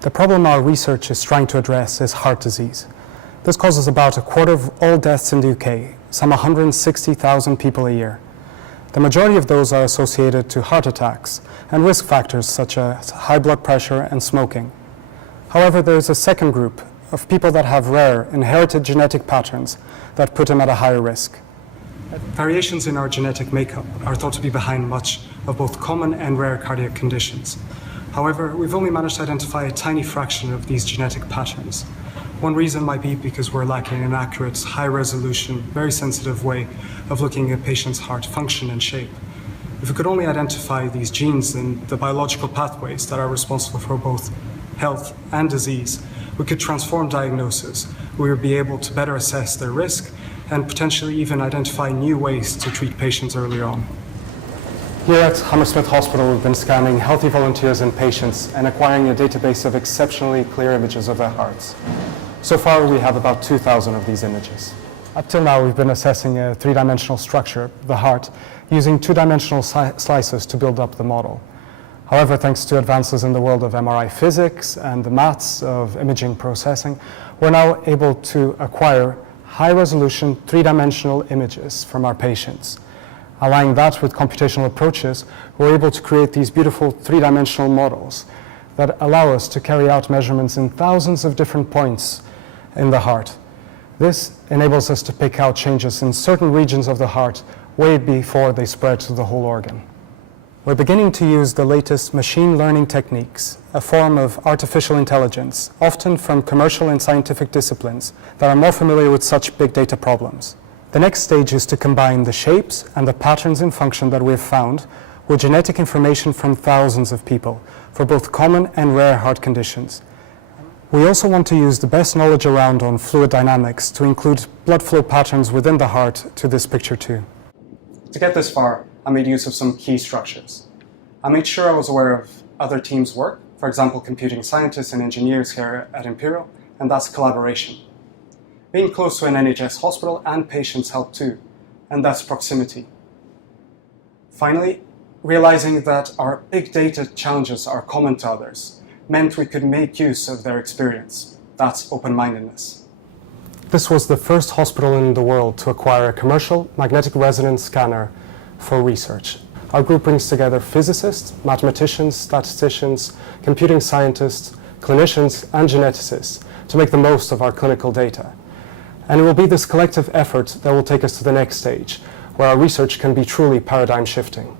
The problem our research is trying to address is heart disease. This causes about a quarter of all deaths in the UK, some 160,000 people a year. The majority of those are associated to heart attacks and risk factors such as high blood pressure and smoking. However, there is a second group of people that have rare, inherited genetic patterns that put them at a higher risk. Variations in our genetic makeup are thought to be behind much of both common and rare cardiac conditions. However, we've only managed to identify a tiny fraction of these genetic patterns. One reason might be because we're lacking an accurate, high-resolution, very sensitive way of looking at a patient's heart function and shape. If we could only identify these genes and the biological pathways that are responsible for both health and disease, we could transform diagnosis. We would be able to better assess their risk and potentially even identify new ways to treat patients earlier on. Here at Hammersmith Hospital, we've been scanning healthy volunteers and patients and acquiring a database of exceptionally clear images of their hearts. So far, we have about 2,000 of these images. Up till now, we've been assessing a three-dimensional structure, the heart, using two-dimensional slices to build up the model. However, thanks to advances in the world of MRI physics and the maths of imaging processing, we're now able to acquire high-resolution three-dimensional images from our patients. Allying that with computational approaches, we're able to create these beautiful three-dimensional models that allow us to carry out measurements in thousands of different points in the heart. This enables us to pick out changes in certain regions of the heart way before they spread to the whole organ. We're beginning to use the latest machine learning techniques, a form of artificial intelligence, often from commercial and scientific disciplines that are more familiar with such big data problems. The next stage is to combine the shapes and the patterns in function that we have found with genetic information from thousands of people for both common and rare heart conditions. We also want to use the best knowledge around on fluid dynamics to include blood flow patterns within the heart to this picture too. To get this far, I made use of some key structures. I made sure I was aware of other teams' work, for example, computing scientists and engineers here at Imperial, and that's collaboration. Being close to an NHS hospital and patients help too, and that's proximity. Finally, realizing that our big data challenges are common to others meant we could make use of their experience. That's open-mindedness. This was the first hospital in the world to acquire a commercial magnetic resonance scanner for research. Our group brings together physicists, mathematicians, statisticians, computing scientists, clinicians, and geneticists to make the most of our clinical data. And it will be this collective effort that will take us to the next stage, where our research can be truly paradigm shifting.